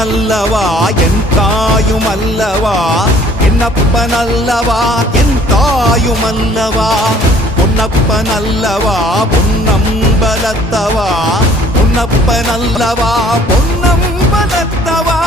நல்லவா என் தாயும் அல்லவா, என்னப்ப நல்லவா என் தாயும் அல்லவா, பொன்னப்ப நல்லவா பொன்னம்பலத்தவா, பொன்னப்ப நல்லவா பொன்னம்பலத்தவா.